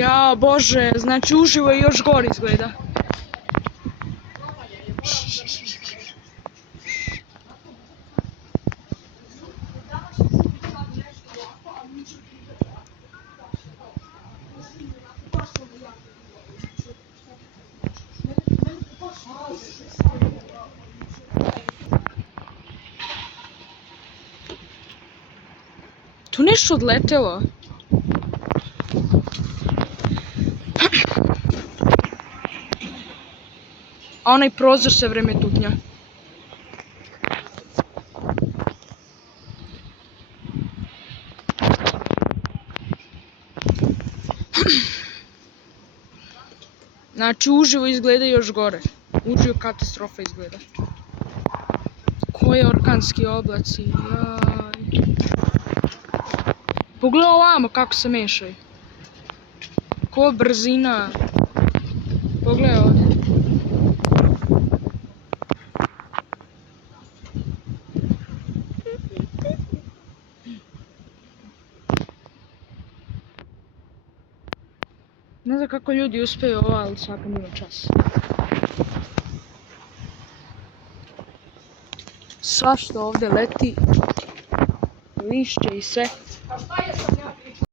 Ja, Bože, znači uživo je još gore izgleda. Tu nešto odletelo. A onaj prozor sve vreme tutnja. Znači uživo izgleda još gore. Uživo katastrofa izgleda. Koje orkanski oblaci, jaj. Pogledaj ovamo kako se mešaju. Ko brzina. Pogledaj ovdje. Ne znam kako ljudi uspiju ovo, ali svaka njima čas. Svašta ovdje leti. Lišće i sve.